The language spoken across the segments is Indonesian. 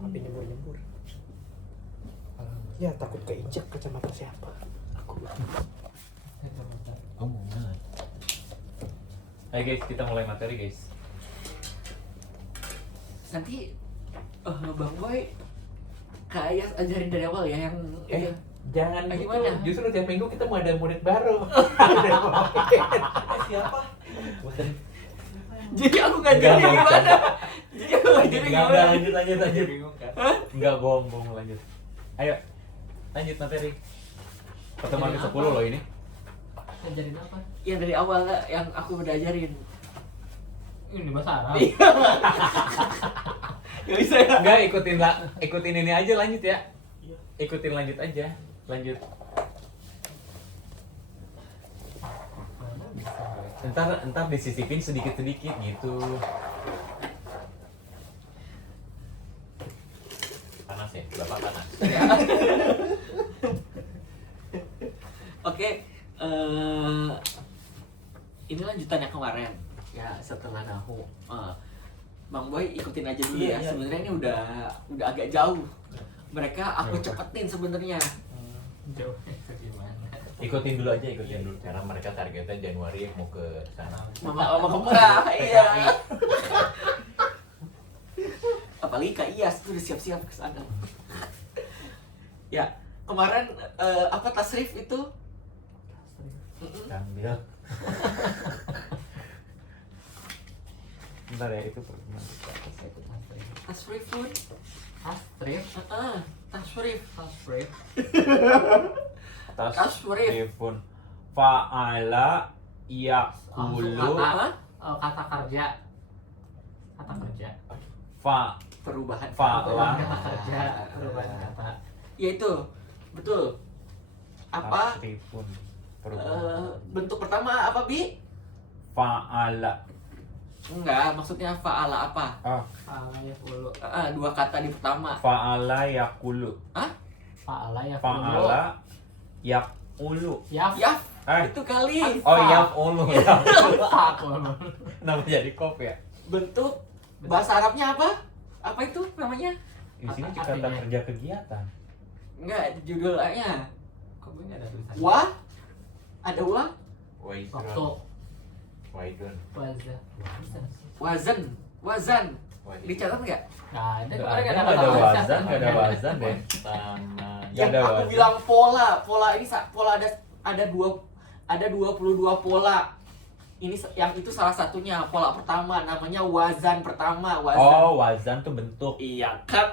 Api nyembur-nyembur. Ya takut keinjak kacamata siapa? Aku. Oh enggak. Ayo guys, kita mulai materi guys. Nanti Bang Boy kayak ajarin dari awal ya yang iya. Jangan Ah, gitu. gimana? Justru tiap minggu kita mau ada murid baru. Siapa? Jadi aku ngajarin Enggak, gimana? Jadi aku ngajarin Enggak, gimana? lanjut. Bingung kan? Hah? Enggak bohong lanjut. Ayo. Lanjut materi. Pertemuan Materi ke-10 apa? loh ini. Ngajarin apa? Yang dari awal yang aku udah ajarin. Ini bahasa Arab. Gak bisa ya? Enggak, ikutin ini aja lanjut ya. Ikutin lanjut aja. Lanjut. Mana bisa? Entar disisipin sedikit-sedikit gitu. Panas ya, Bapak panas. Oke, ini lanjutannya kemarin ya setelah nahu. Bang Boy ikutin aja dulu ya. Iya. Sebenarnya ini udah agak jauh. Mereka aku Ya, cepetin sebenarnya. Jauh itu gimana? Ikutin dulu aja, ikutin dulu. Karena mereka targetnya Januari mau ke sana. Mama Kemra, iya. Apalagi Kak Iyas tuh udah siap-siap ke sana. Ya, kemarin apa tasrif itu? Ambil. Bentar ya, itu pertemuan kita. Tasrif food. Astrif, Tasrif. Astrif, Tasrifun fa'ala yakulu kata kerja, kata kerja, fa Perubahan Fa'ala. kata kerja, perubahan kata. Ya itu, betul. Apa tasrifun perubahan bentuk pertama apa Bi? fa'ala Enggak, maksudnya fa'ala apa? Fa'ala yaqulu, Dua kata di pertama. fa'ala yakulu fa'ala yaqulu, fa'ala yakulu yaf, Ya, eh itu kali. oh yakulu ya fa'ul. nama jadi kop ya Bentuk bahasa Arabnya apa? Apa itu namanya? di sini Artinya. kata kerja kegiatan Enggak, judulnya. Kok ini ada tulisan? Wa? Ada wa? Waktu, waidun wazah, Wazan. Dicatat nggak? nggak ada. Nggak Kemarin ada, nggak nggak ada wazah. wazan, nggak ada wazan deh. Nggak Yang ada aku wazan. bilang pola. Pola ini pola ada 22 pola. Ini yang itu salah satunya, pola pertama namanya wazan pertama, wazan. Oh, wazan tuh bentuk. Iya kan.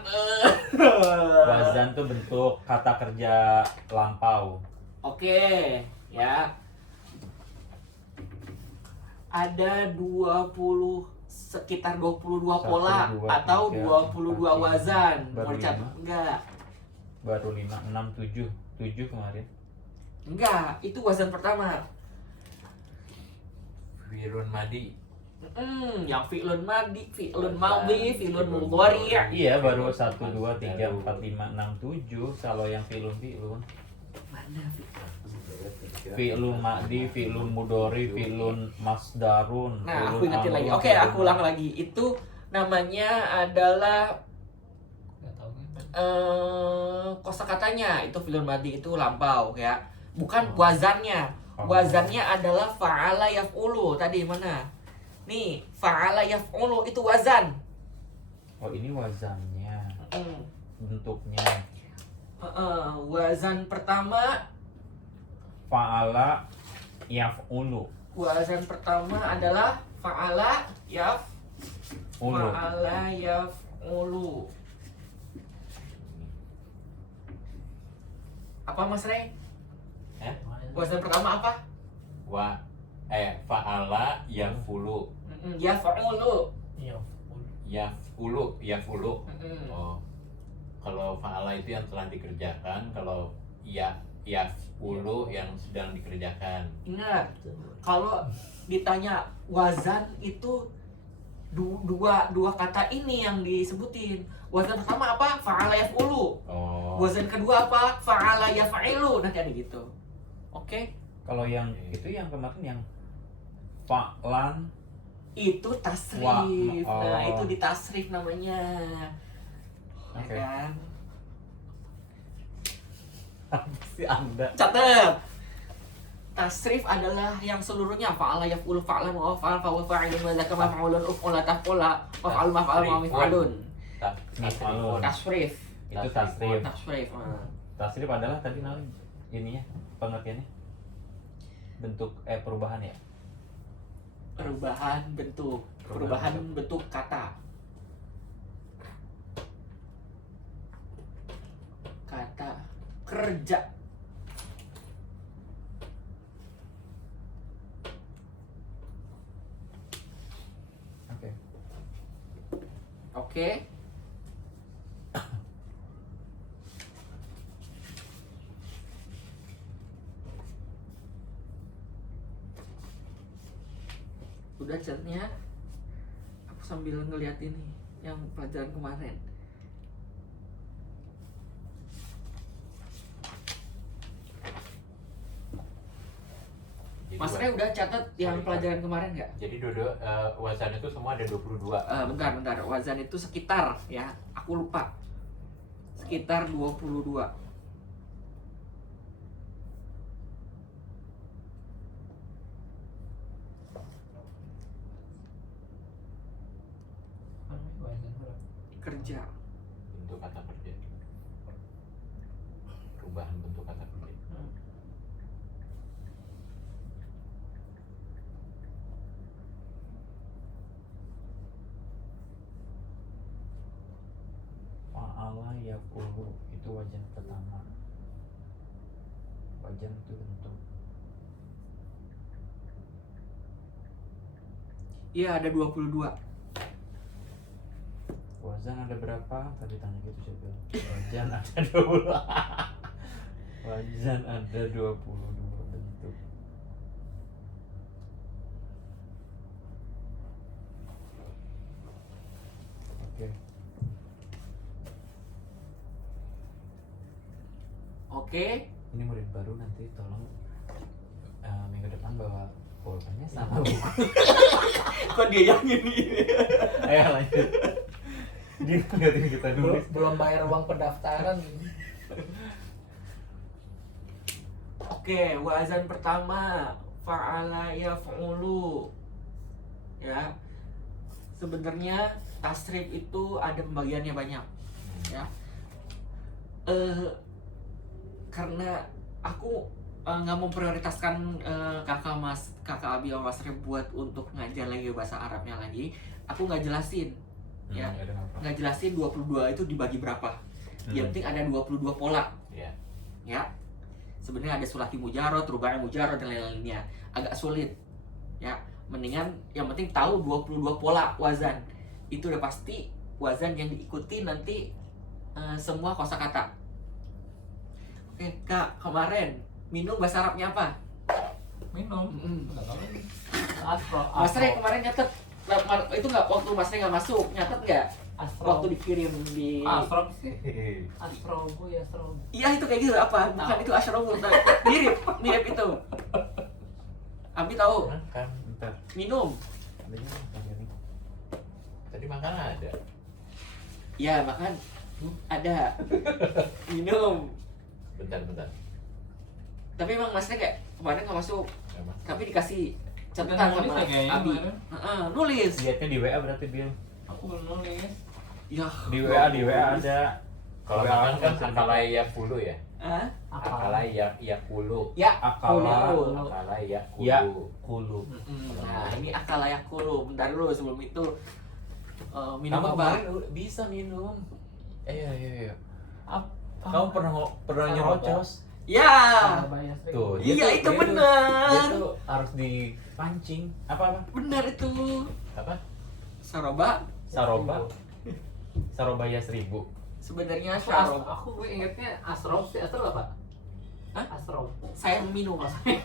Wazan tuh bentuk kata kerja lampau. Oke, ya. Ada sekitar 22 pola 1, 2, atau 3, 22 4, wazan. baru Mau dicatat 5. enggak? Baru 5, 6, 7. 7 kemarin. Enggak, itu wazan pertama. Firun Madi. Yang fi'lun madi, fi'lun madhi, fi'lun mudhari'. Iya, baru 1, 2, 3, 4, 5, 6, 7. Kalau yang filun. Mana Fi'lun ma'di, fi'lun mudori, fi'lun masdarun. Nah, aku fi'lun ingetin lagi. amrun, Oke, aku ulang lagi. Itu namanya adalah Nggak tahu kan? kosakatanya. Itu fi'lun madi itu lampau ya. Bukan wazannya. Wazannya adalah fa'ala yaf'ulu. Tadi mana? Nih, fa'ala yaf'ulu itu wazan. Oh, ini wazannya. Bentuknya. Wazan pertama, Fa'ala yaf'ulu. wazan pertama adalah fa'ala Ulu. fa'ala yaf'ulu. Apa Mas Rey? Wazan pertama apa? Fa'ala yafulu. Yaf'ulu. Iya. Yafulu. Oh. Kalau fa'ala itu yang telah dikerjakan, kalau yafulu yang sedang dikerjakan. Ingat, kalau ditanya wazan itu dua kata ini yang disebutin. Wazan pertama apa? Fa'ala yaf'ulu. Oh. Wazan kedua apa? Fa'ala yaf'ilu. Nanti ada gitu. Oke? Kalau yang itu yang kemarin yang fa'lan itu tasrif. Wah, Nah, oh. itu di tasrif namanya. Oke. Ya kan? Si Anda. Catat. Tasrif adalah yang seluruhnya fa'ala yaf'ulu fa'lan wa fa'al fa fa'ilun wa dzaka maf'ulun uf'ula taf'ula maf'al maf'al wa maf'alun. Maf'alun. Tasrif. Itu tasrif. Tasrif. Tasrif adalah tadi namanya ininya pengertiannya bentuk perubahan ya. Perubahan bentuk. Perubahan Perubahan bentuk kata. Kata kerja. Oke. Oke. Udah chatnya. Aku sambil ngeliat ini yang pelajaran kemarin. Jadi Mas Ray udah catat yang Sorry, pelajaran kemarin nggak? Jadi wazan itu semua ada 22. Bentar. Wazan itu sekitar ya. Aku lupa. Sekitar 22. Kerja. Bentuk kata kerja. Perubahan bentuk kata kerja. Fa'ala yaqulu itu wajan pertama. Wajan itu bentuk. Iya, ada 22. Wazan ada berapa? Tadi tanya gitu saya bilang. Wajan ada 20. Wazan ada 22 bentuk. Oke. Oke. Ini murid baru nanti tolong minggu depan bawa pulpennya sama buku. Kok dia yang ini? Ayo lanjut. Dia ngeliatin kita dulu. Belum bayar uang pendaftaran. Oke, wazan pertama fa'ala yaf'ulu. Ya. Sebenarnya tasrif itu ada pembagiannya banyak. Ya. Karena aku nggak memprioritaskan kakak Abi sama Mas Reb buat untuk ngajar lagi bahasa Arabnya lagi, aku nggak jelasin ya, Ada apa? nggak jelasin 22 itu dibagi berapa. Yang penting ada 22 pola Iya. ya. Sebenarnya ada sulati mujarrad, rubai mujarrad dan lain-lainnya, agak sulit ya. Mendingan yang penting tahu 22 pola wazan, itu udah pasti wazan yang diikuti nanti semua kosakata. Oke Kak, kemarin minum bahasa Arabnya apa? Minum. Enggak tahu lagi. Astro. Mas Rey kemarin nyatet itu nggak, waktu Mas Rey nggak masuk nyatet nggak? Astro. Waktu dikirim di Astro sih. Astro ya Astro. iya itu kayak gitu apa? Bukan itu Ashraful, mirip itu. Abi tahu Makan. Bentar. minum? Adanya apa ini? Tadi makan ada. Ya makan ada minum. Bentar. Tapi emang Mas Rey kayak kemarin nggak masuk, Nggak masuk. tapi dikasih Udah catatan nulis sama ya kayaknya Abi. kemarin. Nulis. Lihatnya di WA berarti dia. Aku belum nulis. Ya. Di WA ada. Kalau WA makan kan aku akala yakulu ya. Hah? Akala yakulu. Ya. Akala. Kulu. Akala yakulu. Ya. Kulu. Nah ini akal layak kulu. Bentar dulu sebelum itu minum Kamu apa? kemarin bisa minum. Iya. Apa? Kamu pernah nyerocos? Ya. Surabaya Street. Tuh. Iya itu Dia benar. tuh harus dipancing. Apa? Benar itu. Apa? Saroba Sarobaya 1000. sebenarnya Aku, saroba. aku gue ingetnya Astro sih. Astro apa? Hah? Astro. Saya minum maksudnya.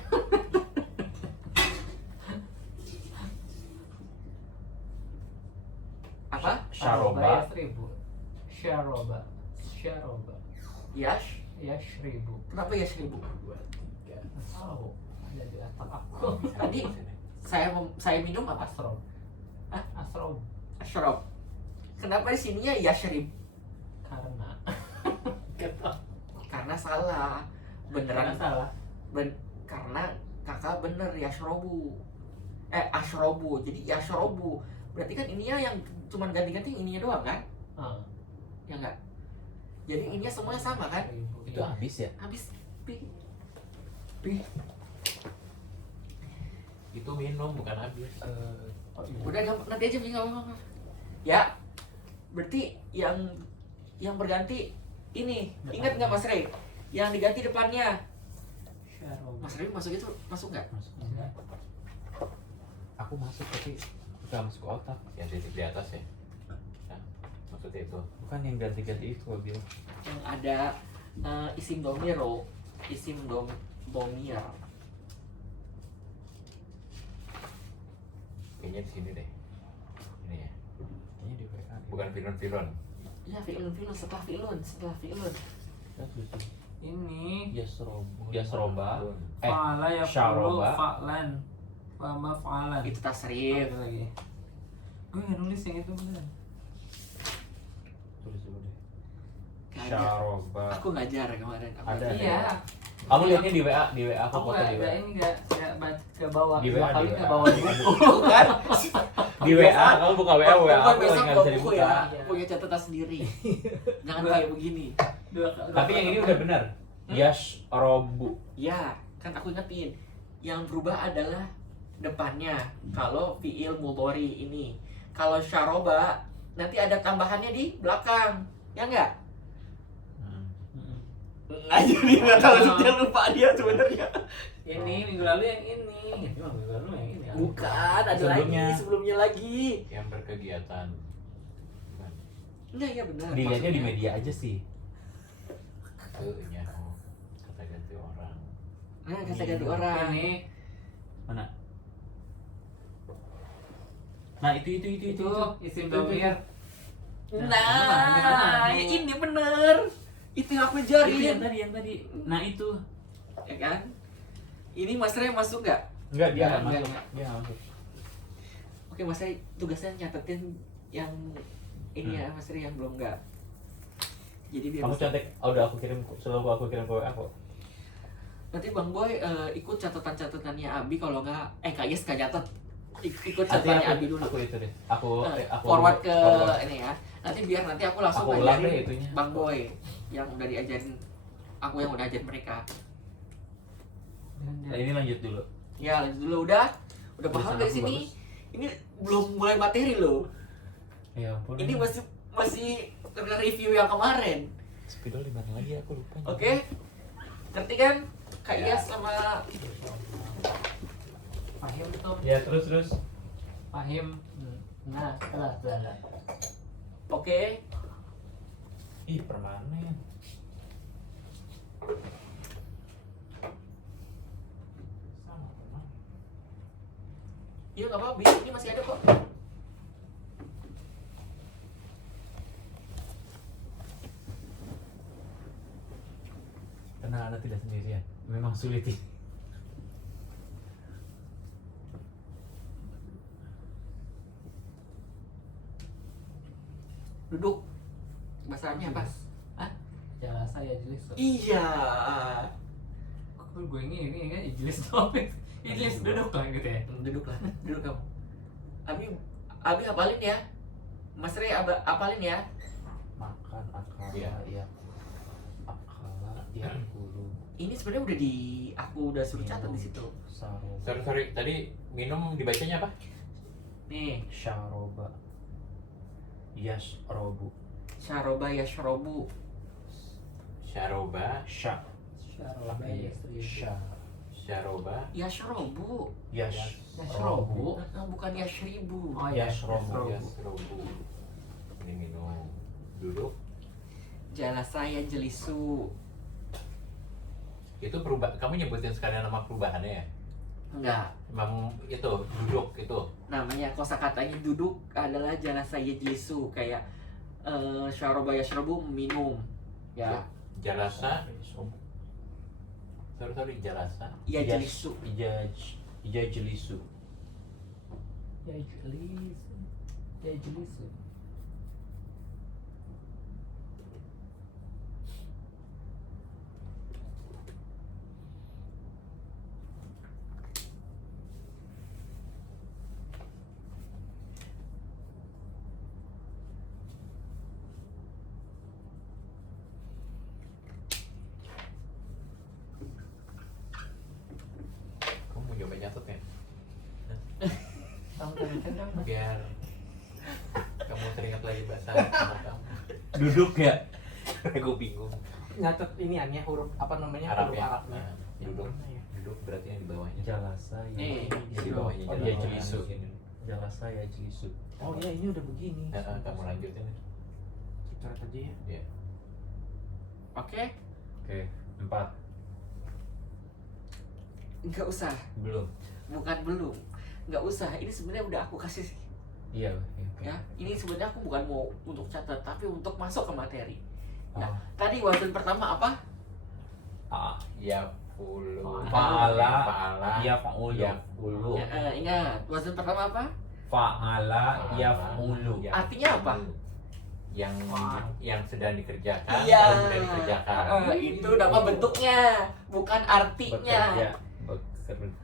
Apa? Saroba. 1000. Syaroba. Yash. Ya 1000. Kenapa ya 1000? Tahu. Ada di atas aku. Tadi saya minum apa? Astro. Asrob. Ashrab. Kenapa di sininya yashrib? Karena Karena salah. Beneran salah. karena kakak bener yashrobu. Ashrobu. Jadi yashrobu. Berarti kan ininya yang cuman ganti-ganti ininya doang kan? Ya enggak? Jadi ininya semuanya sama kan? Itu habis ya? Habis pi. Itu minum bukan habis. Udah gampang, nanti aja nggak apa-apa. Ya. Berarti yang berganti ini. Ingat nggak Mas Rey? Yang diganti depannya. Mas Rey masuk itu masuk nggak? Aku masuk tapi gak masuk ke otak. Yang titik di atas ya. Nah, maksudnya itu. Bukan yang ganti-ganti itu gue bilang. Yang ada isim domiro, isim domir. Kayaknya di sini deh. Ini ya. Kayaknya di WA. Bukan filon-filon. Ya fi'lun setelah fi'lun. Ini Yasroba. fa'ala ya Syaroba. fa'lan wa maf'alan. Itu tasrif. Ada lagi. Gue nggak nulis yang itu beneran. Tulis dulu deh. Nggak ada. Syaroba. Aku ngajar kemarin. Ada. Iya. Kamu lihatnya di WA, aku Aku foto di WA. ini nggak baca ke bawah. Di Dua WA, kali di ke WA. bawah di buku. Kan? Di WA, kamu buka WA, WA Pokoknya aku besok lagi nggak bawa bisa buku dibuka. ya. Punya catatan sendiri. Jangan kayak begini. Tapi yang ini udah benar. Yasrobu. Ya, kan aku ingetin. Yang berubah adalah depannya. Kalau fiil mudhari ini. Kalau syaroba nanti ada tambahannya di belakang. Ya enggak? Nggak jadi nggak tahu dia lupa dia sebenarnya. Ini minggu lalu yang ini. Emang minggu lalu yang ini. Bukan, ada Sebelumnya. sebelumnya lagi. Yang berkegiatan. Bukan. Enggak ya benar. Dilihatnya di Maksudnya- media aja sih. Ke-nya oh, kata ganti orang. Nah, kata ganti orang. Ini Mana? Nah, itu. itu isim domir. Nah, ini bener. Itu yang aku Itu yang ajarin. tadi. Nah, itu. Ya kan? Ini Mas Ray masuk nggak? Enggak, dia Enggak, enggak masuk. enggak. Dia nggak masuk. Oke Mas Ray, tugasnya nyatetin yang ini ya Mas Ray yang belum nggak. Jadi biar Kamu bisa- cantik. Oh, udah aku kirim aku kirim ke WA kok. nanti Bang Boy ikut catatan-catatannya Abi kalau nggak Kak Yes nggak nyatet. Ikut Nanti catatannya Abi dulu. Aku itu deh. Aku Forward ke forward. ini ya. Nanti biar nanti aku langsung Aku ulang ngajarin deh itunya. Bang Boy yang udah diajarin. Aku yang udah ajarin mereka. Nah, ini lanjut dulu. Ya lanjut dulu udah paham Tulisan dari aku sini. bagus. Ini belum mulai materi loh. Ya ampun. Ini masih review yang kemarin. spidol di mana lagi aku lupa. Oke? Ngerti kan? Kak Ya. Iyas sama Fahim tuh. Ya, terus. Fahim. Nah, lah. oke. Ih, permanen. Sama permanen. Iya nggak apa-apa, ini masih ada kok. Karena Anda tidak sendirian. Memang sulit ini. Duduk. Bahasa Arabnya apa? Jangan saya jelas. Iya. Kok gue ini kan Ijlis topik. Ijlis duduk lah gitu ya. Duduk lah, duduk kamu. Abi hafalin ya. Mas Rey hafalin ya. Makan akala Iya. ya. Akala ya kulu. Ini sebenarnya aku udah suruh catat di situ. Saroba. Sorry, tadi minum dibacanya apa? Nih, Syaroba. Yasrobu. syaroba yashrobu. Syaroba, Sya. Syaroba Sya. syaroba, Yashrobu. Yasrobu. Bukan yashribu. Oh ya, Yasrobu. yasrobu. Ini minum. Duduk. Jalasa ya jelisu. Itu perubahan. Kamu nyebutin sekalian nama perubahannya ya? Enggak. Emang itu duduk itu. Namanya kosakatanya duduk adalah jalasa ya jelisu, kayak syaroba yashrobu minum. Ya. Jalasa. Sorry, jalasa. Ya jelisu. Ija jelisu. ya Ijlis. Ya jelas. Kamu mau coba nyatet ya? Kamu kadang-kadang Biar kamu teringat lagi bahasa Arab kamu. Duduk ya. Gue bingung. nyatet ini ya huruf apa namanya Arab huruf ya. Arabnya. Nah, Yang duduk. mana ya? Duduk berarti yang di bawahnya. Jalasa Nih, Di bawahnya Oh, jalan iya, jelisu. Jalasa ya jilisu. Oh ya ini udah begini. Kamu lanjutin. Coret aja ya. Oke, Oke, 4. nggak usah. Belum. Bukan belum. Nggak usah. Ini sebenarnya udah aku kasih Iya, oke. ya. Ini sebenarnya aku bukan mau untuk catat, tapi untuk masuk ke materi. Ya. Oh. Tadi wazan pertama apa? Ya puluh. Fa'ala. Fa'ala. Ya fa'ulu. Ya puluh. Ya, ingat, wazan pertama apa? Fa'ala ya fa'ulu. Ya Artinya apa? Yang sedang dikerjakan. Iya. Yang sedang dikerjakan. Itu nama bentuknya, bukan artinya.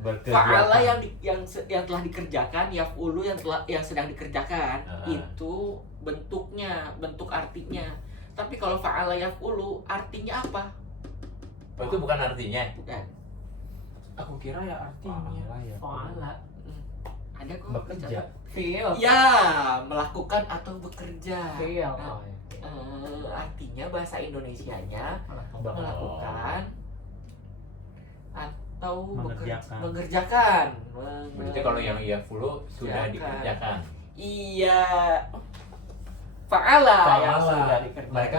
Bekerja. Fa'ala yang telah dikerjakan, yaf'ulu yang sedang dikerjakan. Ah. Itu bentuknya, bentuk artinya. Tapi kalau fa'ala yaf'ulu artinya apa? Oh, itu bukan artinya. Bukan. Aku kira ya artinya. Fa'ala ya Fa'ala. Ada kok Bekerja. dicatat. Fi'il. Ya, melakukan atau bekerja. Fi'il. Nah, Oh, ya. artinya bahasa Indonesianya melakukan atau Mengerjakan. mengerjakan. Berarti kalau yang ya puluh sudah Kerjakan. dikerjakan. Iya. Fa'ala yang Fa'ala. sudah dikerjakan. Mereka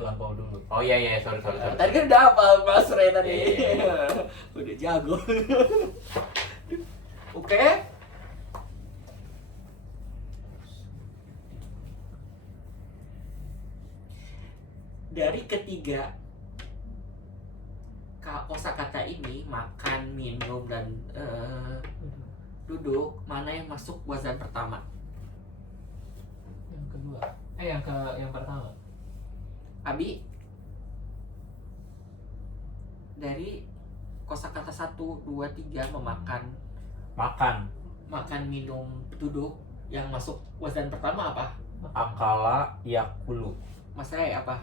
lampau dulu. Oh iya sorry. Tadi kan udah apa Mas Ray tadi? Iya. Udah jago. Oke. Dari ketiga kosakata ini, makan, minum, dan duduk, mana yang masuk wazan pertama? Yang kedua. Yang pertama. Abi, dari kosakata 1, 2, 3 memakan, Makan. makan, minum, duduk, yang masuk wazan pertama apa? Akala yakulu. Mas Ray apa?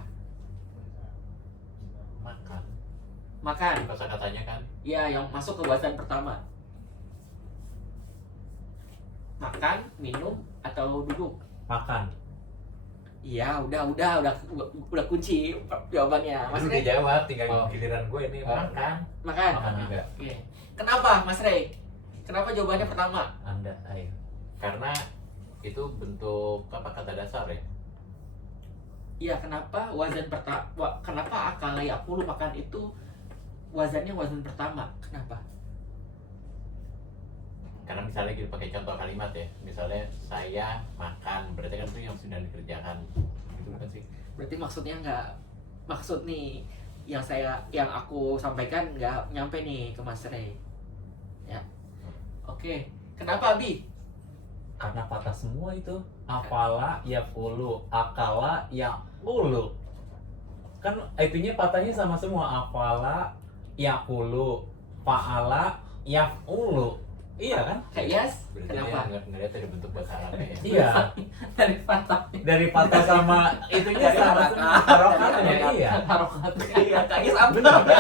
Makan. Makan. Kata-katanya kan. Ya, yang masuk ke wazan pertama. Makan, minum, atau duduk? Makan. Iya, udah kunci jawabannya. Mas Mas udah Ray, jawab, tinggal Oh. giliran gue ini makan. makan. Makan juga. Oke. Kenapa, Mas Ray? Kenapa jawabannya pertama? Anda ayo. Karena itu bentuk apa kata dasar ya. Iya, kenapa wazan pertama? Kenapa akal yakulu makan itu wazannya wazan pertama? Kenapa? Karena misalnya gitu pakai contoh kalimat ya. Misalnya saya makan, berarti kan itu yang sudah dikerjakan. Gitu kan sih. Berarti maksudnya nggak, maksud nih yang aku sampaikan nggak nyampe nih ke Mas Ray. Ya. Oke. Kenapa Abi? Karena patah semua itu. Afala yakulu, akala yakulu. Kan itunya patahnya sama semua. Afala yakulu, fa'ala yakulu. Iya kan? Kak Yas? Berarti Kenapa? dia ngeliat dari bentuk bahasa Arabnya ya. Iya. Dari patah. Dari patah sama itunya Dari sama harokat. semua. Harokatnya iya. Harokatnya. Iya, Kak Yas apa?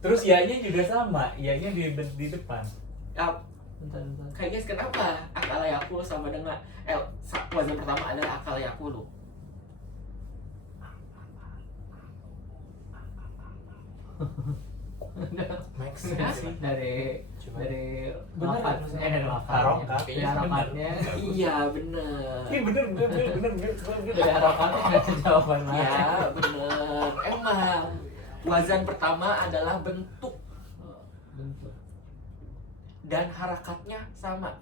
Terus ya-nya juga sama. Ya-nya di depan. Bentar. Kak Yas kenapa akal yakulu sama dengan wazan pertama adalah akal yakulu? Make Hah? sense sih. Dari Cuma dari bener lafaz. kan? Dari lafaznya. Harokat. Dari harokatnya. Iya, bener. Ini bener. Dari harokatnya nggak ada jawaban lagi. Ya, bener. Emang wazan pertama adalah bentuk Bentuk. dan harakatnya sama.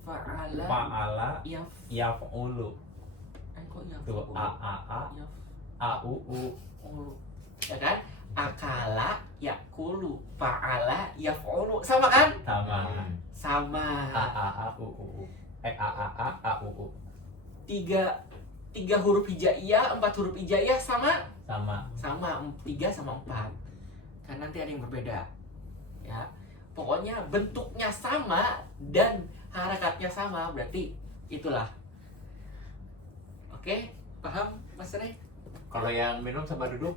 Fa'ala Fa'ala yaf yaf'ulu. kok yaf Tuh a a a yaf a u u. ulu. Ya kan? Akala yakulu, fa'ala yaf'ulu. Sama kan? Sama. Sama. A a a u u u. A u u. Tiga huruf hijaiyah, 4 huruf hijaiyah sama? Sama. Sama, 3 sama 4. Kan nanti ada yang berbeda. Ya. Pokoknya bentuknya sama dan harakatnya sama, berarti itulah. Oke, paham Mas Rey? Kalau yang minum sama duduk,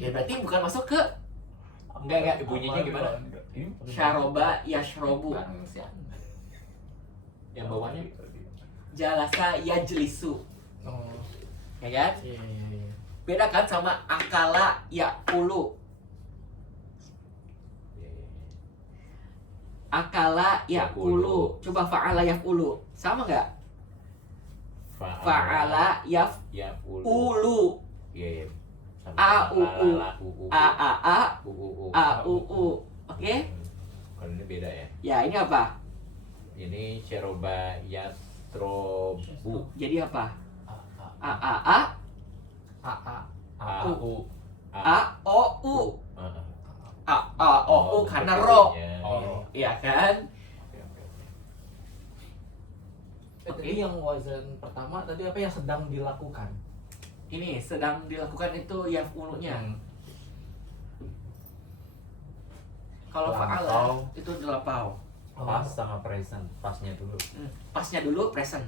Ya berarti bukan masuk ke enggak bunyinya gimana? Ini syaroba yashrobu. Yang bawahnya Jalasa yajlisu. Oh, Ya kan? iya iya iya. Beda kan sama akala yakulu. Akala yakulu. Coba fa'ala yakulu. Sama nggak? Fa'ala yafulu. ya ulu. Iya, iya. Sama A, U, U. la, u, u, A a a u, u, u. a u u. Oke? Kalau ini beda ya. Ya ini apa? Ini Sheroba Yastrobu. Jadi apa? A a a A A A, U. a o u. Heeh. A o u karena ro. Ya, Oh. Iya kan? Oke, oke, oke. Tadi yang wazan pertama tadi apa yang sedang dilakukan? Ini sedang dilakukan itu yaf'ulunya. Kalau fa'ala Lampau. itu delapau. Pas sama present. Pasnya dulu. Pasnya dulu present.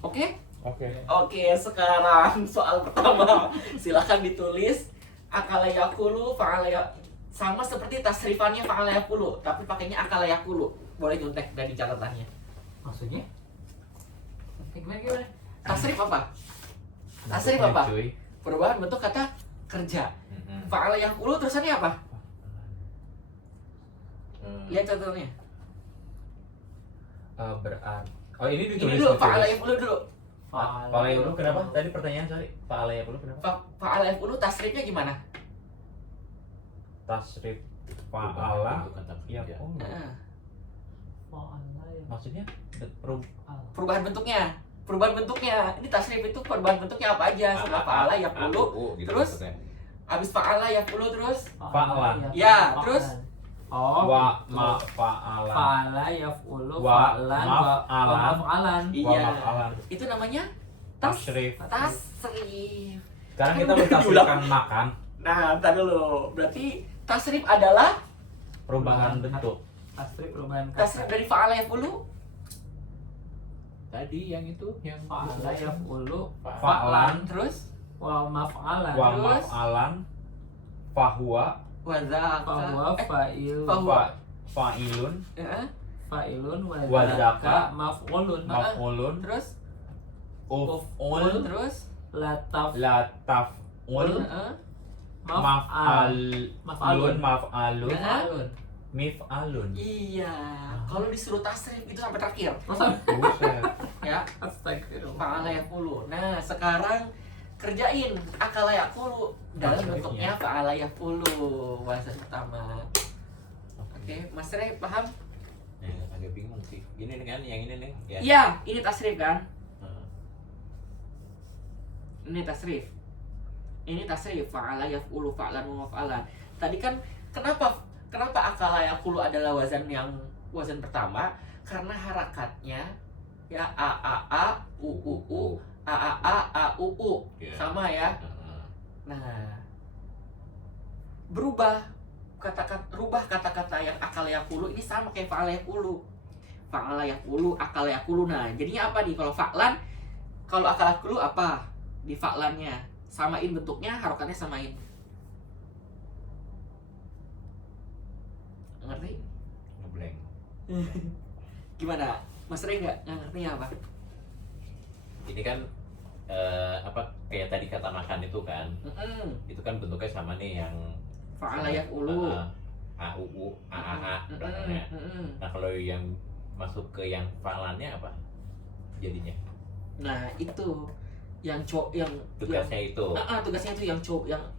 Oke? Oke. Oke, sekarang soal pertama. Silakan ditulis akala yakulu, fa'ala ya, sama seperti tasrifannya fa'ala yakulu, tapi pakainya akala yakulu. Boleh nyontek dari catatannya. Maksudnya? Gimana? Tasrif apa? Tasrif apa? Cuy. Perubahan bentuk kata kerja. Mm-mm. Fa'ala yakulu terusannya apa? Hmm. Lihat catatannya. Berarti. Oh ini Ini ditulis. dulu, fa'ala yakulu dulu. Fa'ala dulu kenapa? Tadi pertanyaan sorry. Fa'ala dulu kenapa? Fa'ala yakulu tasrifnya gimana? Tasrif Perubahan fa'ala bentuk kata ya kerja. Nah, maksudnya perubahan bentuknya. Perubahan bentuknya. Ini tasrif itu perubahan bentuknya apa aja? Setelah fa'ala yakulu, U, gitu terus? maksudnya. habis fa'ala yakulu terus Fa'lan. Ya, terus? Oh, wa gitu. ma fa'ala. Fa'ala yaf'ulu Wa fa'lan maf'alan. wa maf'alan. Wa Iya. maf'alan. itu namanya Tasrif. tasrif. Sekarang kita Udah mentasrifkan makan. Nah, ntar dulu. Berarti tasrif adalah Perubahan bentuk. Tasrif perubahan tasrif kata. dari fa'ala yakulu. Tadi yang itu yang Fa'ala yaf'ulu Fa'lan. Terus wa maf'alan. Wa Terus? maf'alan. Fahuwa. wadzaka. Fahuwa fa'il. Fahuwa. Fa'ilun. Fa'ilun wa Wa dzaka dzaka. maf'ulun. Maf'ulun. Terus Uf'ul. terus Lataf La taf'ul. maf'al. Maf'alun. Maf'alun. Maf'alun. Mif'alun. Iya, kalau disuruh tasrif itu sampai terakhir, Buset. ya. Astagfirullah. Fa'ala yakulu. Nah, sekarang kerjain akala yakulu dalam Tasrifnya. bentuknya fa'ala yakulu bahasa pertama. Oke, Mas Rey paham? agak bingung sih. Ini kan yang ini nih. Ya. Iya, ini tasrif kan? Heeh. Ini tasrif. Ini tasrif fa'ala yakulu fa'lan wa maf'alan. Tadi kan kenapa akala yakulu adalah wazan pertama? Karena harakatnya ya a u u u a u u Iya. sama ya. Heeh. Nah, rubah kata-kata yang akal yakulu ini sama kayak fa'ala yakulu. Fa'ala yakulu, akal yakulu. Nah, jadinya apa nih kalau fa'lan? Kalau akal yakulu apa? Di fa'lannya samain bentuknya, harokatnya samain. Ngerti? Ngeblank. Gimana? Mas Rey nggak ngertinya apa? Ini kan apa kayak tadi kata makan itu kan. Itu kan bentuknya sama nih yang Fa'ala yakulu. A U U A belakangnya. Nah, kalau yang masuk ke yang fa'lannya apa jadinya? Nah, itu yang Tugasnya itu. tugasnya itu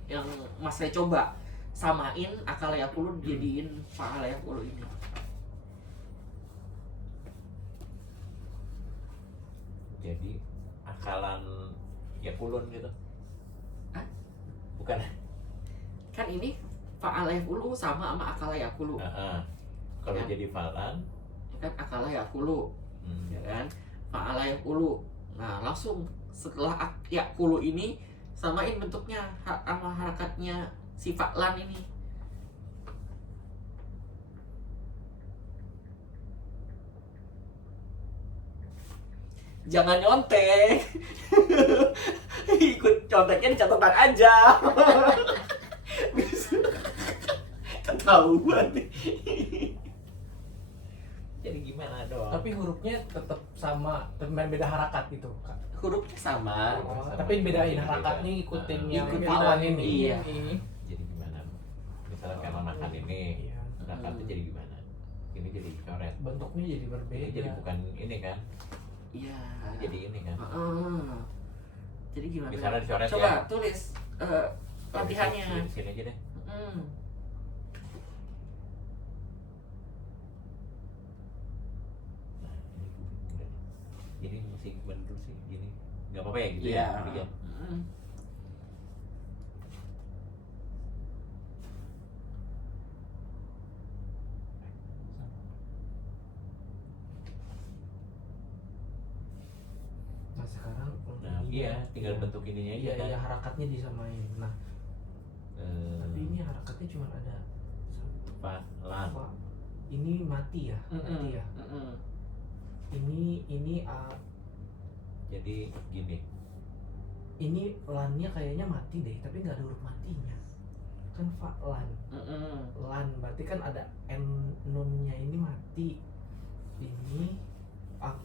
yang Mas Rey coba samain akal yakulu jadiin fa'ala yakulu ini. Jadi akalan ya kulun gitu. Hah? Bukan. Kan ini fa'ala yaf'ulu sama akala yakulu. Kalau Ya. jadi falan, Kan akala yakulu, ya kan? Fa'ala yakulu. Nah, langsung setelah yakulu ini samain bentuknya sama harakatnya si fa'lan ini. Jangan nyontek. Ikut conteknya di catatan aja. Ketahuan nih. jadi gimana dong? Tapi hurufnya tetap sama, tapi beda harakat gitu, Kak. Hurufnya sama. Oh, Sama. tapi bedain Beda. harakatnya ngikutin yang Ikutin fa'lan ini. iya. Jadi gimana? Misalnya karena makan ini, Iya. harakatnya jadi gimana? Ini jadi coret. Bentuknya jadi Ini berbeda. jadi bukan ini kan? Iya. Ini jadi ini kan? Heeh. Jadi gimana? Misalnya dicoret Coba ya. tulis latihannya. Di sini aja deh. Hmm. Nah, ini masih bener sih gini. Gak apa-apa ya gitu Iya. ya. Tapi ya. Hmm. Nah, sekarang Nah, iya, tinggal bentuk ininya aja Iya, kan. iya, harakatnya disamain. Nah, tapi ini harakatnya cuma ada satu. Falan. Apa? Ini mati ya? Mati ya? Mm-mm. Ini Jadi gini. ini lannya kayaknya mati deh, tapi nggak ada huruf matinya. Kan fa'lan. Mm-mm. Lan berarti kan ada n nunnya ini mati. Ini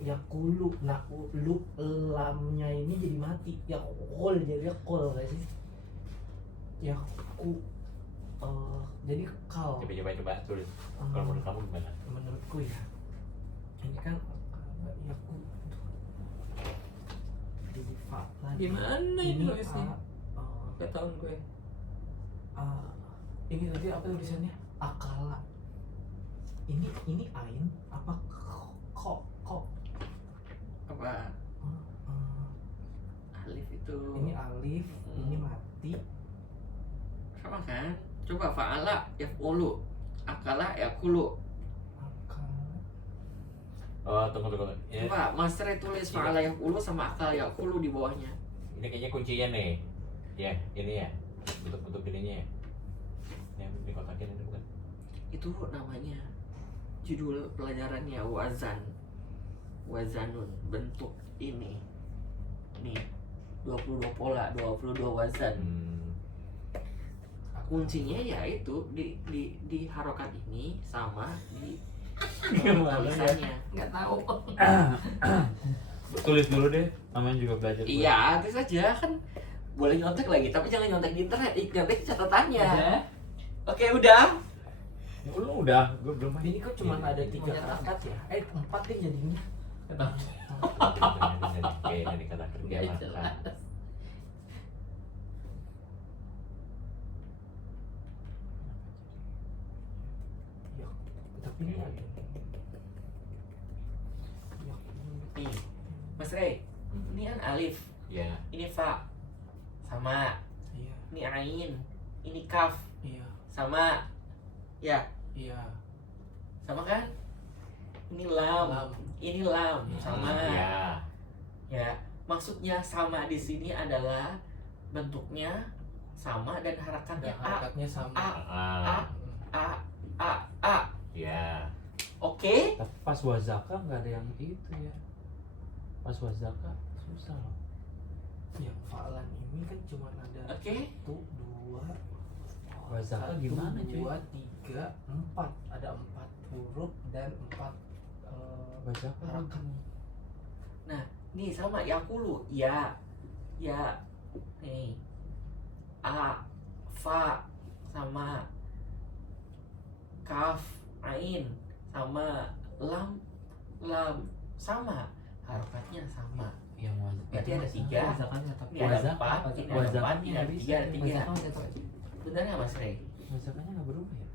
yakulu. Nah, lu lamnya ini jadi mati. Yakul jadi kol gak sih? Yaku jadi kal. Coba tulis. Kalau menurut kamu gimana? Menurutku ya, ini kan yaku jadi fa'lan. Gimana ini nulisnya? Gak tau gue. Ini tadi apa tulisannya? Akala. Ini ain apa kok? Apa? Alif itu. Ini alif, ini mati. Sama kan? Coba fa'ala yaf'ulu. Akala yakulu. Akala. Oh, tunggu. Ini, Coba Mas Ray tulis fa'ala yaf'ulu sama akala yakulu di bawahnya. ini kayaknya kuncinya nih. Ya, ini ya. Bentuk-bentuk ininya ya. Yang dikotakin ini bukan? Itu namanya judul pelajarannya wazanun, bentuk ini nih 22 pola, 22 wazan. Kuncinya ya itu di harokat ini sama di tulisannya. Gak tau. Tulis dulu deh, namanya juga belajar. Iya, itu saja kan boleh nyontek lagi, tapi jangan nyontek di internet, nyontek di catatannya. Udah. Oke, udah. Lu udah, gue belum main. Ini kok cuma ada 3 harakat ya? 4 deh jadinya. Gak tau. Kayak dari kata kerja Gak makan. jelas. Ya, tapi ini ada. Ya, Nih, Mas Ray, ini kan alif, Ya, ini fa, sama. iya, Ini ain, ini kaf, iya, sama. Ya, iya. sama kan? Ini lam, Lam. ini lam, sama. ya. Ya, maksudnya sama di sini adalah bentuknya sama dan harakatnya Dan harakatnya sama. Ah, a. ya. Oke? Tapi pas wazaka nggak ada yang itu ya. Pas wazaka susah loh. Yang fa'lan ini kan cuma ada Oke? 1, 2, Wazaka gimana, cuy? 2, 3, 4. Ada 4 huruf dan 4 Wazaka harakat. Nih sama yakulu, ya, nih, a, fa, sama, kaf, ain, sama, lam, sama, harokatnya sama. yang wazaka. Berarti ada 3, Wazakannya tapi ini ada Wazaka. 4, ini ada 4, Wazakannya ini ada bisa. 3, ada 3. Wazakan gak tau. Bener nggak Mas Rey? Wazakanya nggak berubah ya?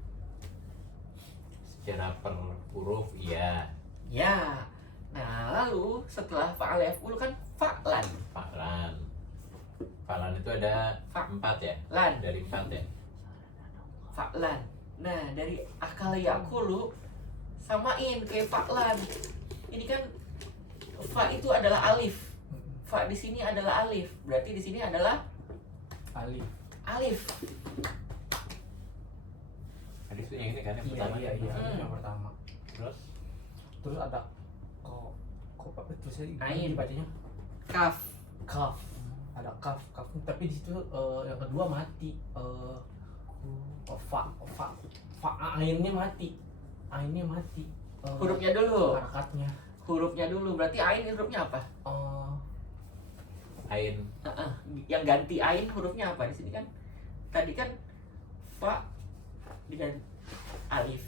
Secara per huruf, iya. Ya, Nah, lalu setelah fa'ala yaf'ulu kan fa'lan. Fa'lan. Fa'lan itu ada Fa- 4 ya? Lan, Dari 4 ya? fa'lan. Nah, dari akala ya'kulu samain kayak fa'lan. Ini kan fa itu adalah alif. Fa di sini adalah alif. Berarti di sini adalah alif. alif. Tadi itu yang ini kan yang Iya pertama. iya iya Hmm. yang pertama. Terus Terus ada kok apa tulisnya Ain. dibacanya Kaf. kaf. Ada kaf tapi di situ yang kedua mati. Fa ainnya mati. Ainnya mati. Hurufnya dulu. Harakatnya. Hurufnya dulu. Berarti ain hurufnya apa? ain Yang ganti ain hurufnya apa di sini kan? Tadi kan fa diganti alif,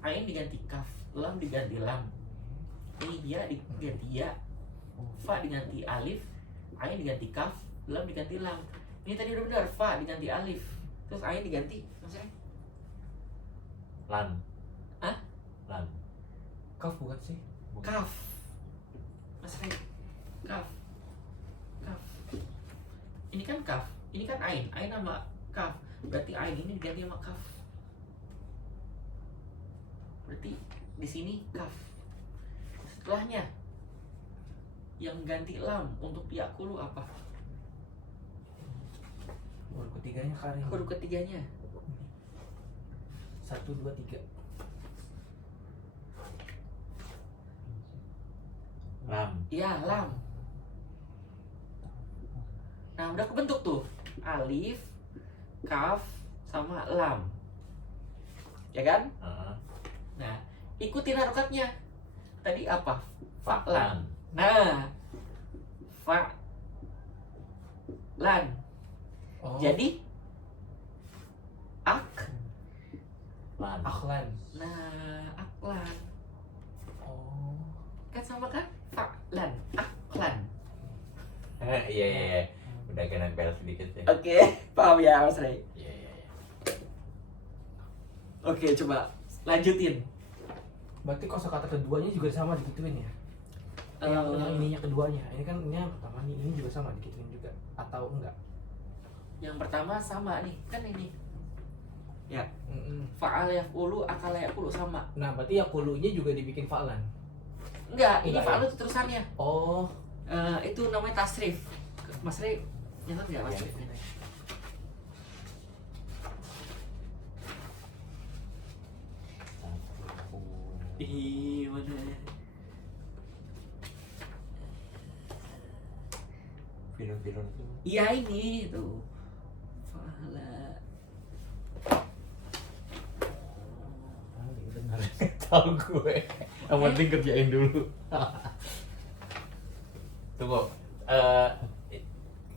ain diganti kaf, lam diganti lam, ini ya diganti ya, fa diganti alif, ain diganti kaf, lam diganti lam. Ini tadi udah benar, fa diganti alif, terus ain diganti maksudnya lan. Hah? Lan. Kaf bukan sih? kaf, maksudnya kaf, kaf. Ini kan kaf, ini kan ain sama kaf, berarti ain ini diganti sama kaf. Berarti di sini kaf. Setelahnya yang ganti lam untuk ya'kulu apa? Huruf ketiganya karin. Huruf ketiganya 1, 2, 3. Lam. ya lam. Nah udah kebentuk tuh alif, kaf, sama lam, ya kan? Heeh. Nah ikutin harokatnya. Tadi apa? Fa'lan. Lan. Nah fa'lan. Jadi ak. Lan. akhlan. Nah aklan Oh. kan sama kan? Fa'lan, aklan. Iya iya iya. Udah agak nempel sedikit ya. Oke, paham ya Mas Ray? Iya iya iya. Oke, coba lanjutin. Berarti kosakata keduanya juga sama digituin ya? Yang ininya keduanya. Ini kan ini yang pertama nih, ini juga sama digituin juga atau enggak? Yang pertama sama nih, kan ini. Ya, Mm-mm. fa'ala yaf'ulu, akala ya'kulu sama. Nah, berarti ya kulunya juga dibikin fa'lan. Enggak, ini Enggak, fa'ala ya? itu terusannya. Oh, Itu namanya tasrif. Mas Ray, nyatet nggak Mas Ray? Ih, mana? Film-film itu. Iya ini tuh. Fa'ala. Tahu gue. Yang penting kerjain dulu. Tunggu.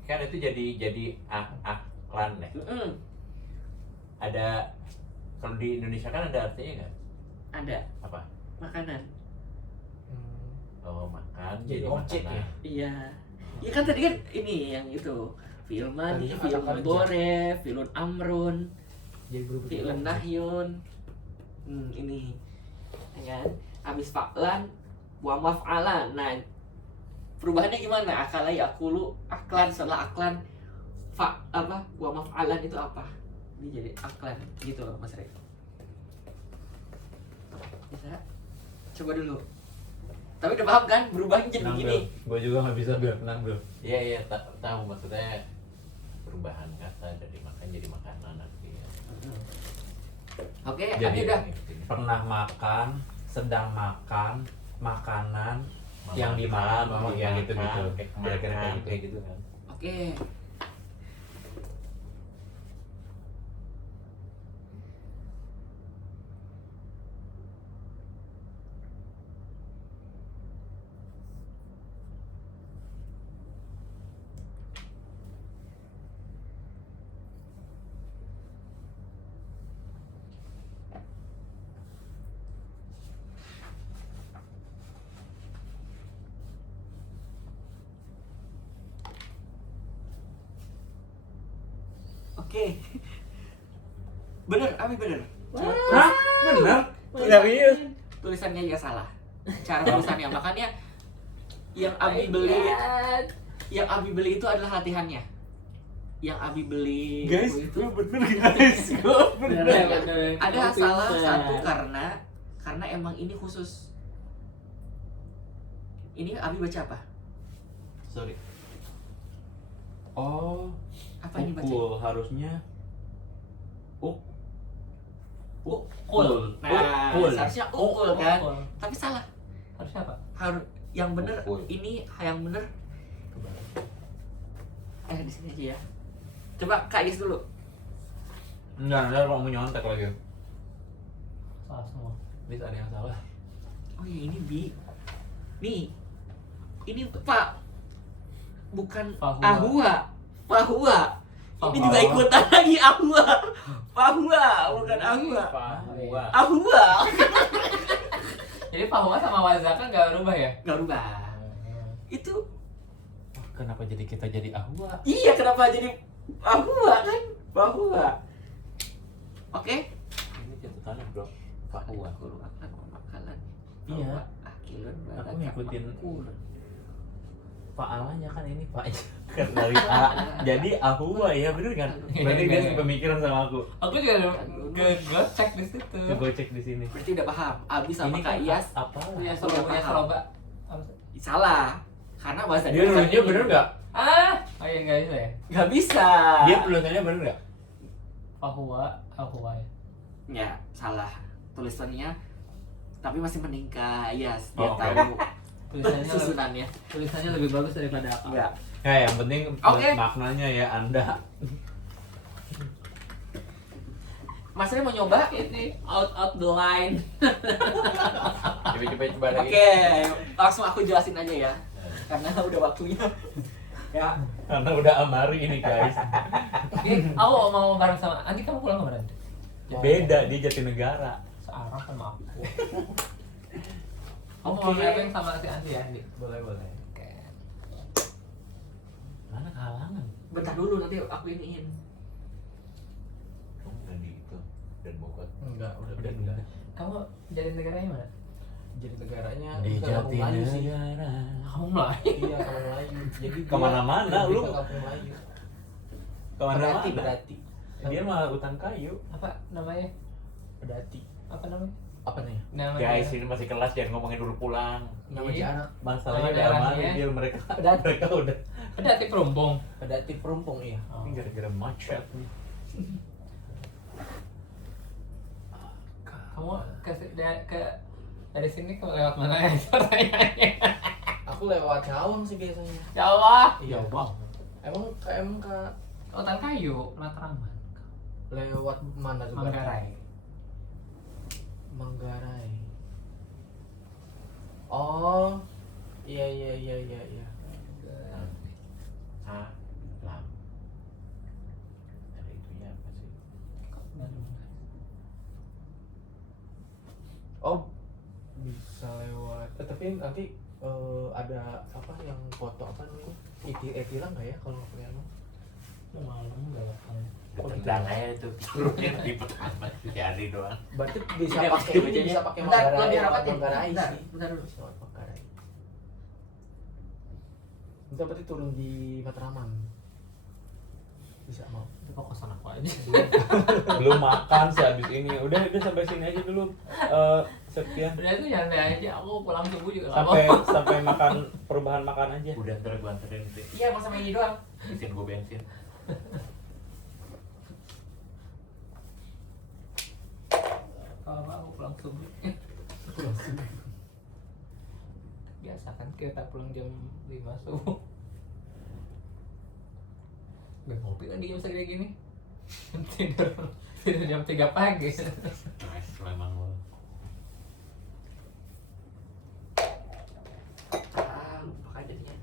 Kan itu jadi aklan ya. Ada kalau di Indonesia kan ada artinya nggak? Ada Apa? makanan. Oh makan. Jadi objek makanan. ya? Iya. Iya kan tadi kan ini yang itu. Fi'il madi, Tadi fi'il kata kerja. mudhari, fi'il amrun, jadi berubah. fi'il nahyun. Ini. Ya kan? Habis fa'lan wa maf'alan. Nah, perubahannya gimana? Akala ya'kulu, aklan setelah aklan wa maf'alan itu apa? Ini jadi aklan gitu loh Mas Rek. Bisa? Coba dulu. Tapi udah paham kan berubahnya jadi begini? Gue juga nggak bisa biar tenang bro. Iya iya tahu maksudnya perubahan kata dari makan jadi makanan artinya. Oke, Jadi Adi udah. pernah makan, sedang makan, makanan, yang dimakan, yang gitu gitu. Kira-kira kayak gitu. kayak gitu kan. Oke. Oke. Bener, Ami bener. Hah? Bener? Serius? Tulisannya ya salah. cara tulisannya. Makanya yang Abi beli itu adalah latihannya. Yang Abi beli Guys, buku itu gue bener guys. Gue bener. ada salah satu karena emang ini khusus. Ini Abi baca apa? Sorry. Oh, Apa ini baca? ukul harusnya. Ukul. Nah, Ukul. seharusnya ukul kan? Ukul. Tapi salah. Harusnya apa? Harus yang bener Ukul. ini yang bener. Di sini aja ya. Coba Kak Is dulu. Enggak, ada mau nyontek lagi. Salah semua. Bisa ada yang salah. Oh ya ini Bi. Nih. Ini untuk Pak. Bukan Fahua. Ahua. Fahua. Ini Fahua. juga ikutan lagi Ahua. Fahua, bukan Ahua. Bahwa Ahua. Jadi Fahua sama Wazaka nggak berubah ya? Gak rubah. Itu Kenapa jadi kita jadi ahwa? iya kenapa jadi Ahua kan? Bahua. Oke. ini catatannya bro. Bahwa Aku akan makanan. Iya. Akilun Aku ngikutin makul. Pak Alanya kan ini Pak kan dari A. Jadi ahwa ya bener kan? Berarti dia pemikiran sama aku. Aku juga gue cek di situ. Coba cek di sini. Berarti udah paham. Abi sama Ini Kak kan Iyas apa? Punya Aku udah punya paham. Saloba. Apa sih? salah. Karena bahasa Dia nulisnya bener nggak? Oh iya nggak bisa ya? Gak bisa. Dia tulisannya bener nggak? Fahua, Ahua ya. Ya, salah. Tulisannya tapi masih mending Kak Iyas. Dia Oh, oke. tahu Tulisannya susunannya. tulisannya lebih bagus daripada apa? Enggak. Ya yang penting Oke. maknanya ya Anda. Mas Ray mau nyoba? Ini out the line. coba lagi. Oke, langsung aku jelasin aja ya. Karena udah waktunya. Ya, Karena udah amari ini guys. Ini aku mau bareng sama Andi, kamu pulang kemana? Beda dia Jatinegara. Searah sama aku. Aku Oke. mau nebeng sama si Andi ya, Andi. Boleh boleh. Oke. Mana kalangan? bentar dulu nanti aku iniin. Dan itu dan Bogor. Enggak, udah Udah pindah. Kamu jadi negaranya mana? Jadi negaranya Di bukan kampung Melayu sih. Jatinegara. Kamu Melayu. Iya, kampung Melayu. Jadi dia Kemana-mana, lebih lu. ke kampung Melayu. Kemana-mana. Berarti. Dia malah hutan kayu. Apa namanya? Berarti. Apa namanya? Apa nih? Namanya. Guys, ini masih kelas jangan ngomongin dulu pulang. Nama Iya. jarak. Masalahnya Nama udah daerahnya. amari dia mereka. Berarti. Mereka udah. Pedati Perumpung. Berarti perumpung iya. Oh. Ini gara-gara macet nih. Kamu dari sini ke lewat mana ya pertanyaannya? Aku lewat Cawang sih biasanya. Ya Allah. Iya, Bang. Emang ke Hutan kayu, Matraman. lewat mana tuh? Bang? Manggarai. Manggarai. Oh. Iya. Salam. Ada itunya apa sih? Oh. Bisa lewat. Tapi nanti ada apa yang foto apa namanya? Etilang nggak ya kalau nggak punya lo? Malam enggak lah. Tendang aja itu turunnya di pertama jadi doang. Berarti bisa Tidak pakai pakai ini, bisa pakai Bentar, Manggarai. lebih rapatin. Manggarai Bentar, sih. bentar dulu. Bisa lewat Manggarai. Itu berarti turun di Matraman. Bisa mau. Itu kok kosan aku aja. Belum makan sih abis ini. Udah sampai sini aja dulu. Sekian. Udah itu nyantai aja, aku pulang subuh juga Sampai makan perubahan makan aja. Udah ntar gua anterin nanti. Iya, emang sama ini doang. Isiin gua bensin. Kalau aku pulang subuh. Biasa kan kita pulang jam 5 subuh. Gak ngopi kan di jam segini gini. tidur jam 3 pagi. Nice memang lo. Lupa jadinya.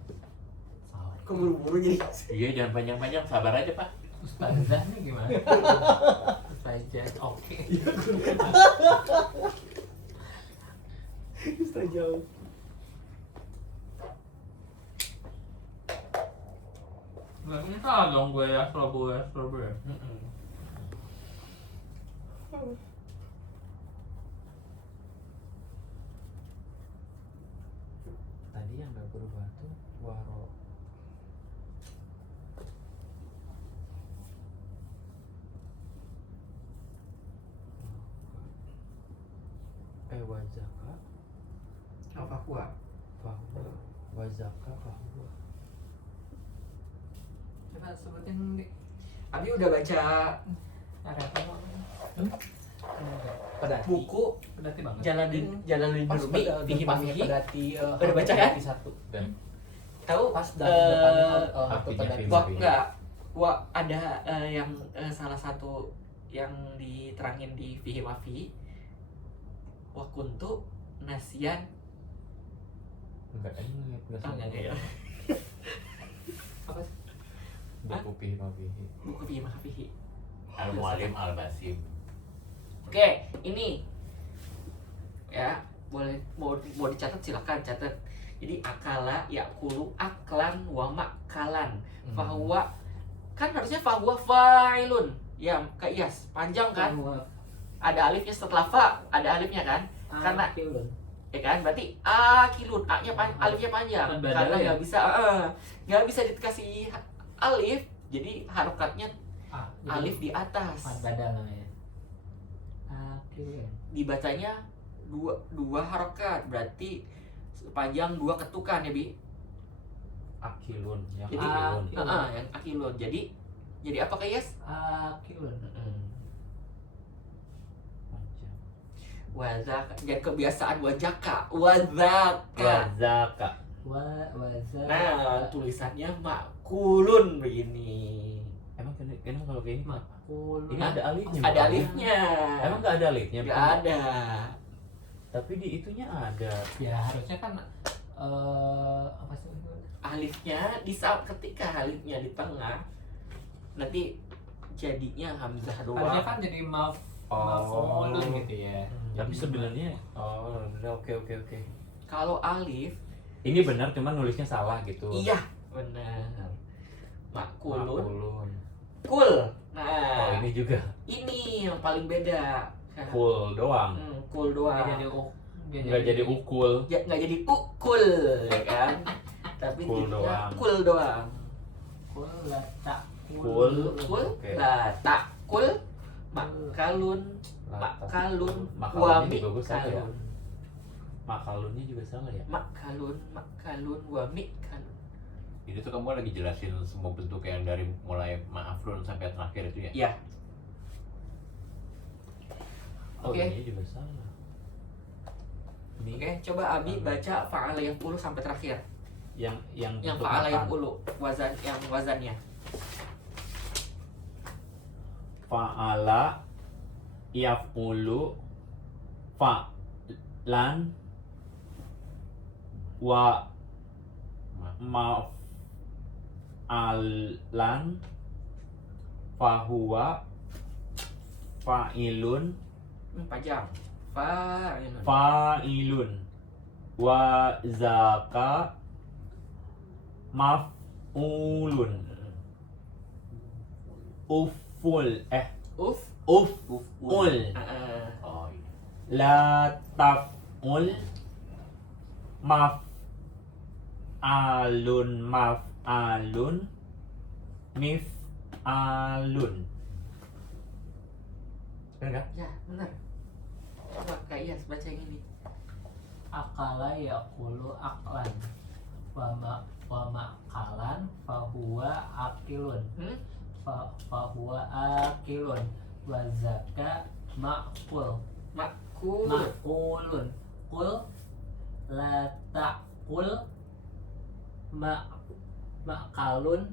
Salah. Kok buru-buru jadi? Iya jangan panjang-panjang, sabar aja pak. Ustazah nih gimana? Ustazah, oke. Bisa jauh. Gak bisa dong gue ya, Surabaya. berubah tuh waro. Wazaka Apa kuat? fahuwa. Wazaka fahuwa. Coba sebutin Dik. Abi udah baca Ada apa? Pedati. buku Pedati banget. Jalaluddin Pas Rumi Fihi Mafihi? pedati. Udah baca kan? Satu. Dan Tahu? Pas depannya harta Artinya pedati. film. Wah enggak. Wah ada yang salah satu yang diterangin di Fihi Mafihi. Wa kuntu nasian. enggak Oh, sama. enggak ya. Apa sih? Buku Fihi Mafihi. Buku Fihi Mafihi. Al-Mualim Al-Basim. Oke, ini ya boleh mau dicatat silakan catat. Jadi akala yakulu aklan wa makalan. Fahuwa kan harusnya fahuwa fa'ilun. Ya, Kak Iyas, panjang kan? Ada alifnya setelah fa, ada alifnya kan? Karena ya kan berarti akilun, alifnya panjang. Badal Karena ya? nggak bisa dikasih alif, jadi harokatnya Jadi alif di atas. badal namanya. Akilun. Dibacanya dua harokat, berarti sepanjang dua ketukan ya Bi. Akilun yang Jadi akilun. yang akilun. Jadi apa Kak Yes? Akilun. Panjang. Wazaka, dan kebiasaan wajaka, wazaka. Wazaka. Waza. Nah, tulisannya makulun begini. Emang kalau kayak ini Makul. ini ada alifnya. Ada bukan? alifnya. Emang nggak ada alifnya? Nggak bukan? ada. Tapi di itunya ada. Ya harusnya kan apa sih itu? Alifnya di saat ketika alifnya di tengah, nanti jadinya hamzah Harusnya doang. kan jadi Oh. maf'ulun gitu ya. Tapi sebenarnya oke. Kalau alif, Ini benar cuman nulisnya salah gitu. iya benar. Makulun, Makulun. kul. Oh, Nah, ini juga ini yang paling beda. full doang. Kul doang. Nggak jadi Nggak jadi ukul. Nggak jadi ukul, ya kan? Tapi Kul jadinya doang. kul doang. Kul letak Kul. Kul, Oke. lah tak kul, makalun, makalun, Makalunnya wami juga gue salah ya. kalun, Makalunnya juga salah ya. makalun, wami kalun. Ini tuh kamu lagi jelasin semua bentuk yang dari mulai ma'afrun sampai terakhir itu ya? Iya. Oh, Oke. ini juga salah. Ini Oke, coba Abi baca fa'ala yaf'ulu sampai terakhir. yang Yang untuk fa'ala makan. yaf'ulu, wazannya. Fa'ala yaf'ulu fa'lan wa maf'alan fahuwa fa'ilun Panjang. Fa'ilun. fa'ilun wa zaka maf'ulun uful Uf. uful Oh iya. la taf'ul maf'alun mif'alun. Benar kan? Ya, benar. Coba Kak Iyas baca yang ini. akala yaqulu aklan wa makalan fahuwa akilun fahuwa akilun wa zaka makul Makul. makulun kul la takul makalun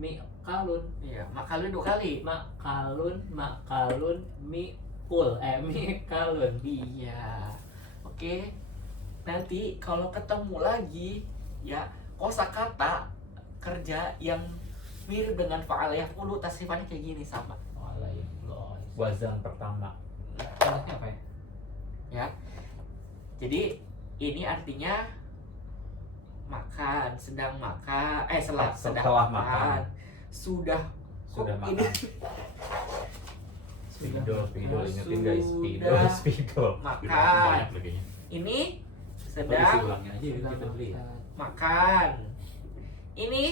mikalun Iya, makalun 2 kali. makalun mikul mikalun. Iya. Oke. Nanti kalau ketemu lagi ya kosakata kerja yang mirip dengan fa'al yaf'ulu tasrifannya kayak gini sama. Wazan pertama. Contohnya apa ya? Ya. Jadi ini artinya makan, sedang makan, sedang Setelah makan. makan. Sudah Sudah kok makan. ini Spidol ingetin guys, Sudah spidol. makan. Banyak lagi. Ini isi sedang ulangnya aja Sudah kita beli. makan. makan. Ini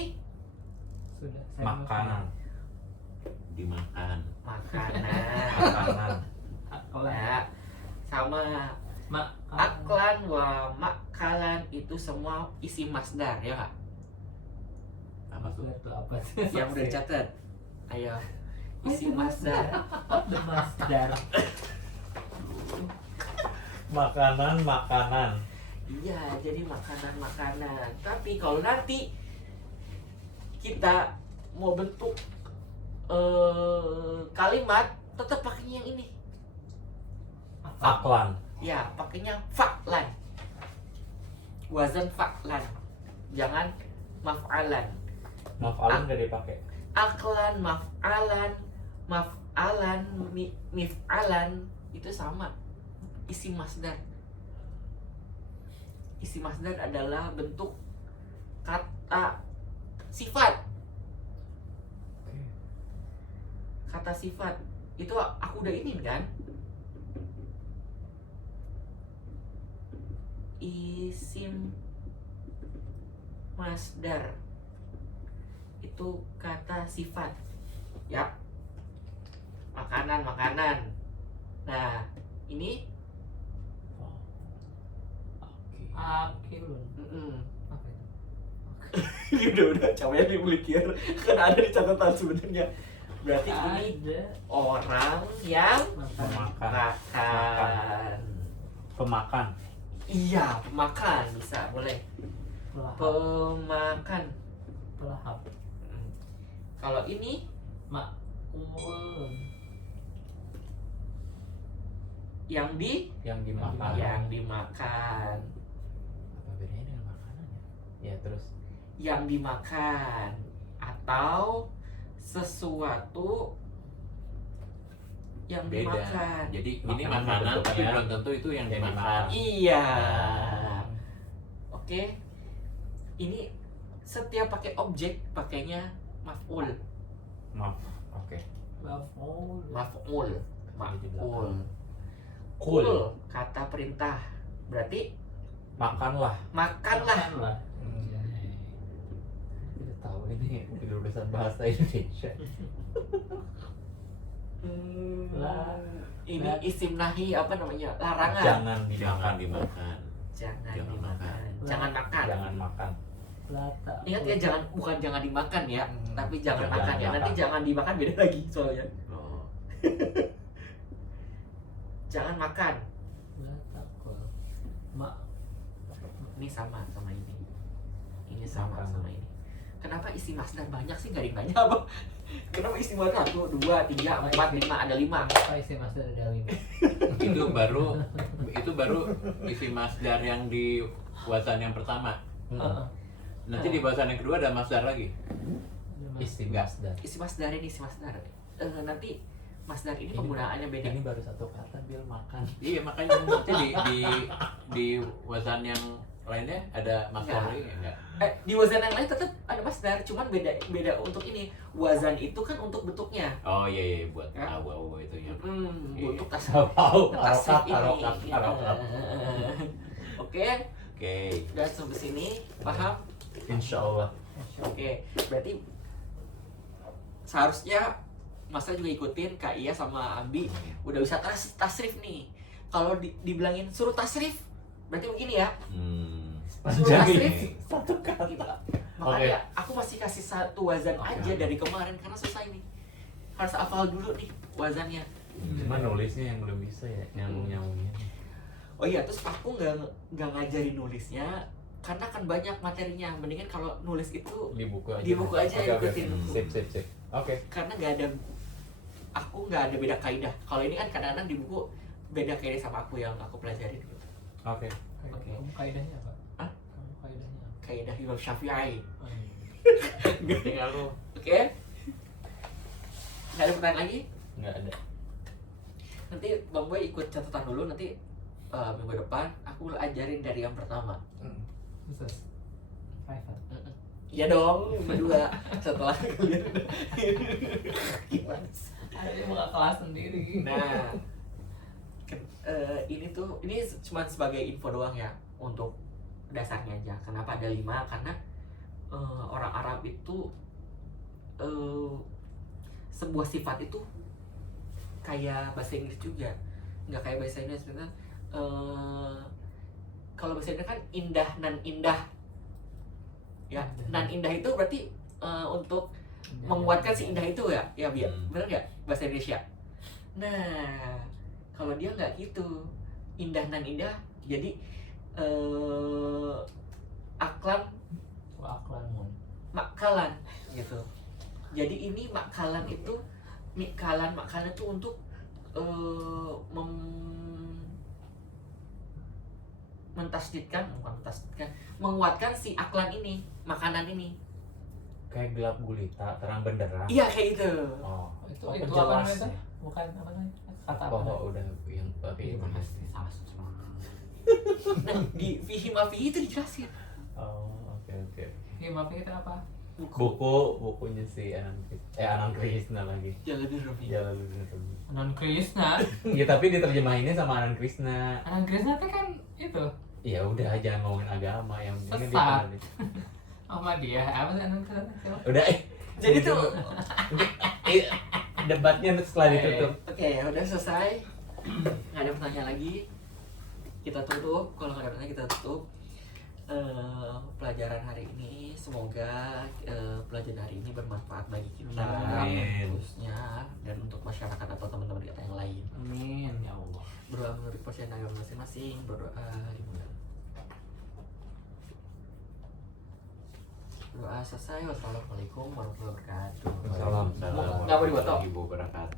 Sudah saya Makanan. Dimakan. makanan. Makanan. makan. Ya, sama aklan wa makalan itu semua isi masdar ya kak? Apa tuh? Itu apa sih? Yang udah dicatat. Ayo, isi masdar. The masdar. Makanan. Iya, jadi makanan. Tapi kalau nanti kita mau bentuk kalimat, tetap pakainya yang ini. Aklan. Ya, pakainya fa'lan. Wazan fa'lan. Jangan maf'alan. Maf'alan gak dipakai. Aklan, maf'alan, mif'alan itu sama. Isi masdar. Isi masdar adalah bentuk kata sifat. Kata sifat itu aku udah ini kan. Isim masdar itu kata sifat ya, makanan. Nah ini Akilun. Apa itu? ini udah capek dibelikir kan ada di catatan sebenarnya. Berarti ini Ada orang yang makan. Pemakan. makan. Pemakan. Iya, makan bisa boleh. Pelahap. Pemakan. Pelahap. Kalau ini Ma'ul. yang Dimakan. yang dimakan, Apa bedanya dengan makanan ya? Ya terus. yang dimakan atau sesuatu yang Beda. dimakan. Jadi ini Makanan makanan bentuknya tapi belum tentu itu yang yang dimakan. Iya. Oke. Ini setiap pakai objek pakainya maf'ul. Maaf. Oke. Maf'ul. Maf'ul. Di belakang. Maf'ul. Kul. Kul kata perintah. Berarti Makanlah. makanlah. Makanlah. Kita tahu ini lulusan bahasa Indonesia. Lah. Ini isim nahi apa namanya? Larangan. Jangan Jangan dimakan. dimakan. Jangan Jangan dimakan. makan. Jangan makan. Jangan makan. Lata. Ingat ya, bukan jangan dimakan ya, tapi jangan Jangan makan ya. Nanti makan. jangan dimakan beda lagi soalnya. Oh. Jangan makan. Latakul. Ini sama ini. Ini sama Makan. sama ini. Kenapa isi masdar banyak sih? Gak ada yang nanya apa? Kenapa isi masdar 1, 2, 3, 4, 5, ada 5? Apa isi masdar ada 5? itu baru isi masdar yang di wazan yang pertama. Nanti di wazan yang kedua ada masdar lagi. Isim masdar. Isi masdar ini isi masdar. Nanti masdar ini penggunaannya beda. Ini baru satu kata bil makan. Iya makanya nanti di wazan yang lainnya ada masdar lagi enggak? Di wazan yang lain tetap ada masdar, cuman beda untuk ini. Wazan itu kan untuk bentuknya. Oh iya buat Ya. awu itu ya. Untuk Tahu tasrif harokat. Oke, Oke. dan sampai sini paham? Insya Allah. Oke, berarti seharusnya Masa juga ikutin Kak Iya sama Abi udah bisa tasrif nih. Kalau dibilangin suruh tasrif berarti begini ya. Suruh tasrif Satu kata. makanya aku masih kasih satu wazan aja dari kemarin karena susah ini. Harus hafal dulu nih wazannya. Cuma nulisnya yang belum bisa ya, nyambungnya. Oh iya, terus aku nggak ngajarin nulisnya karena kan banyak materinya. Mendingan kalau nulis itu Di buku aja. Di buku aja, Oke, ikutin. Sip. Oke. karena nggak ada, aku nggak ada beda kaidah. Kalau ini kan kadang-kadang di buku beda kaidah sama aku yang aku pelajarin gitu. Oke. Oke. Kamu kaidahnya apa? Hah? Kamu kaidahnya apa? Kaidah Imam Syafi'i. Oh, iya. Tinggal lu. Oke. Nggak ada pertanyaan lagi? Nggak ada. Nanti Bang Boy ikut catatan dulu, nanti minggu depan aku ajarin dari yang pertama. Khusus. Private. Iya dong, berdua setelah kalian udah gimana sih? Ada buka kelas sendiri. Nah, ini cuma sebagai info doang ya untuk dasarnya aja. Kenapa ada 5? Karena orang Arab itu sebuah sifat itu kayak bahasa Inggris juga, nggak kayak bahasa Inggris. Karena kalau bahasa Inggris kan indah nan indah, ya nan indah itu berarti untuk menguatkan si indah itu ya, ya biar benar nggak bahasa Indonesia. Nah kalau dia nggak gitu, indah nan indah, jadi aklan Aklamun. makalan gitu. Jadi ini makalan itu makalan itu untuk menguatkan si aklan ini, makanan ini. Kayak gelap gulita, terang benderang. Iya kayak gitu. Oh, Itu Oh, apa penjelas namanya itu? ya. Bukan apa namanya? Kata apa? oh udah yang tapi Nah di fihi ma fihi itu dijelasin. Oh, oke. Maafin kita apa? Bukunya si Anand Krishna lagi. Jalaluddin Rumi. Jalaluddin Rumi. Anand Krishna. Ya tapi diterjemahinnya sama Anand Krishna. Anand Krishna itu kan itu Ya udah jangan ngomongin agama yang penting Sesat. dia Ahmadiyah. Apa sih Anand Krishna? Siapa? udah Jadi tuh debatnya setelah ditutup. oke, udah selesai. Nggak ada pertanyaan lagi. Kita tutup. Kalau nggak ada pertanyaan kita tutup. Pelajaran hari ini semoga pelajaran hari ini bermanfaat bagi kita Amin. khususnya dan untuk masyarakat atau teman-teman kita yang lain. Amin ya Allah. Berdoa menurut kepercayaan agama masing-masing. Berdoa dimulai. Doa selesai. Wassalamualaikum warahmatullahi wabarakatuh. Salam. Nggak mau dipoto. Ibu berangkat.